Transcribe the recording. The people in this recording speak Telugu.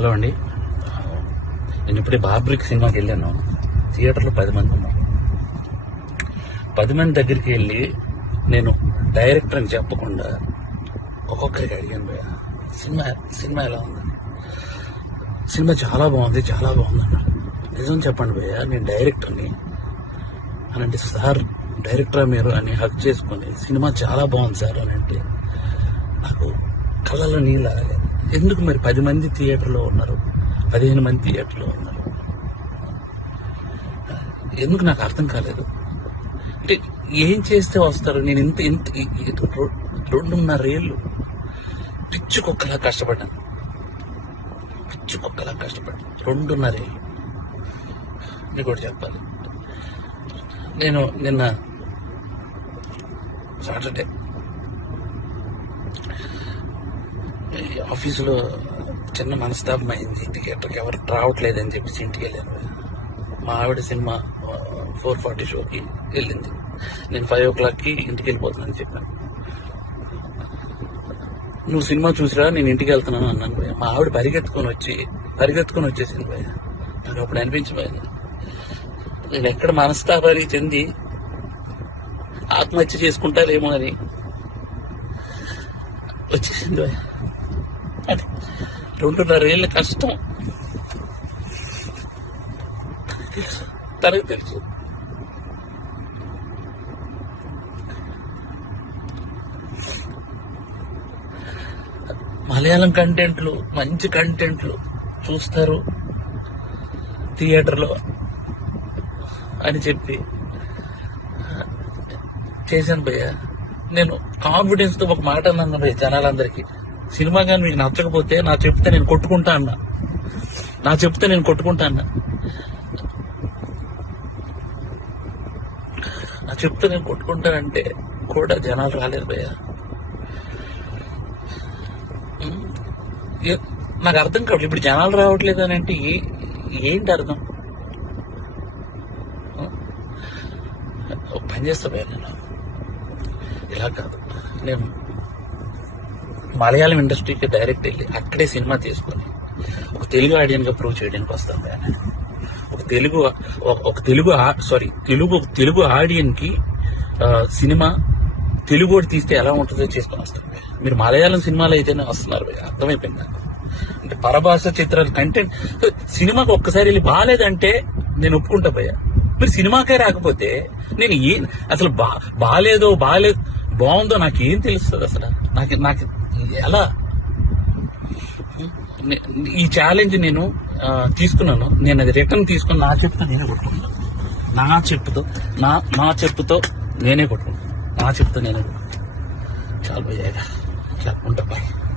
హలో అండి నేను ఇప్పుడే బాబ్రిక్ సినిమాకి వెళ్ళాను థియేటర్లో పది మంది ఉన్నారు పది మంది దగ్గరికి వెళ్ళి నేను డైరెక్టర్ అని చెప్పకుండా ఒక్కొక్కరికి అడిగాను భయ సినిమా సినిమా ఎలా ఉంది సినిమా చాలా బాగుంది చాలా బాగుంది అన్నాడు నిజం చెప్పండి భయ్య నేను డైరెక్టర్ని అని అంటే సార్ డైరెక్టర్ మీరు అని హక్ చేసుకుని సినిమా చాలా బాగుంది సార్ అని అంటే నాకు కళ్ళలో నీళ్ళు ఆగలేదు ఎందుకు మరి పది మంది థియేటర్లో ఉన్నారు పదిహేను మంది థియేటర్లో ఉన్నారు ఎందుకు నాకు అర్థం కాలేదు అంటే ఏం చేస్తే వస్తారు నేను ఇంత ఇంత రెండున్నర ఏళ్ళు పిచ్చుకొక్కలా కుక్కలా కష్టపడ్డాను పిచ్చుకొక్కలా కుక్కలా కష్టపడ్డాను రెండున్నర ఏళ్ళు నీకు కూడా చెప్పాలి నేను నిన్న సాటర్డే ఆఫీసులో చిన్న మనస్తాపం అయింది థియేటర్కి ఎవరు రావట్లేదని చెప్పేసి ఇంటికి వెళ్ళాను మా ఆవిడ సినిమా ఫోర్ ఫార్టీ షోకి వెళ్ళింది నేను ఫైవ్ ఓ క్లాక్కి ఇంటికి వెళ్ళిపోతున్నాను చెప్పాను నువ్వు సినిమా చూసిరా నేను ఇంటికి వెళ్తున్నాను అన్నాను మా ఆవిడ పరిగెత్తుకొని వచ్చి పరిగెత్తుకొని వచ్చేసింది భయ నాకు అప్పుడు అనిపించబోయే నేను ఎక్కడ మనస్తాపారి చెంది ఆత్మహత్య చేసుకుంటారేమో అని వచ్చేసింది భయ అది ఏళ్ళ కష్టం తనకు తెలుసు మలయాళం కంటెంట్లు మంచి కంటెంట్లు చూస్తారు థియేటర్లో అని చెప్పి చేశాను భయ్య నేను కాన్ఫిడెన్స్తో ఒక మాట అన్నాను భయ్య జనాలందరికీ సినిమా కానీ మీకు నచ్చకపోతే నా చెప్తే నేను కొట్టుకుంటా అన్న నా చెప్తే నేను కొట్టుకుంటా అన్న నా చెప్తే నేను కొట్టుకుంటానంటే కూడా జనాలు రాలేదు భయ్యా నాకు అర్థం కావట్లేదు ఇప్పుడు జనాలు రావట్లేదు అని అంటే ఏంటి అర్థం పని చేస్తా నేను ఇలా కాదు నేను మలయాళం ఇండస్ట్రీకి డైరెక్ట్ వెళ్ళి అక్కడే సినిమా తీసుకొని ఒక తెలుగు ఆడియన్గా ప్రూవ్ చేయడానికి వస్తుంది ఆయన ఒక తెలుగు ఒక తెలుగు సారీ తెలుగు ఒక తెలుగు ఆడియన్కి సినిమా తెలుగు కూడా తీస్తే ఎలా ఉంటుందో చేసుకొని వస్తుంది మీరు మలయాళం సినిమాలు అయితేనే వస్తున్నారు అర్థమైపోయింది నాకు అంటే పరభాష చిత్రాలు కంటెంట్ సినిమాకి ఒక్కసారి వెళ్ళి బాగాలేదంటే నేను ఒప్పుకుంటా భయ్యా మీరు సినిమాకే రాకపోతే నేను ఏ అసలు బా బాగాలేదో బాగాలేదు బాగుందో నాకేం తెలుస్తుంది అసలు నాకు నాకు ఎలా ఈ ఛాలెంజ్ నేను తీసుకున్నాను నేను అది రిటర్న్ తీసుకుని నా చెప్పుతో నేనే కొట్టుకున్నాను నా చెప్పుతో నా నా చెప్పుతో నేనే కొట్టుకున్నాను నా చెప్పుతో నేనే కొట్టుకున్నాను చాలా బాగా చాలా ఉంటా బాయ్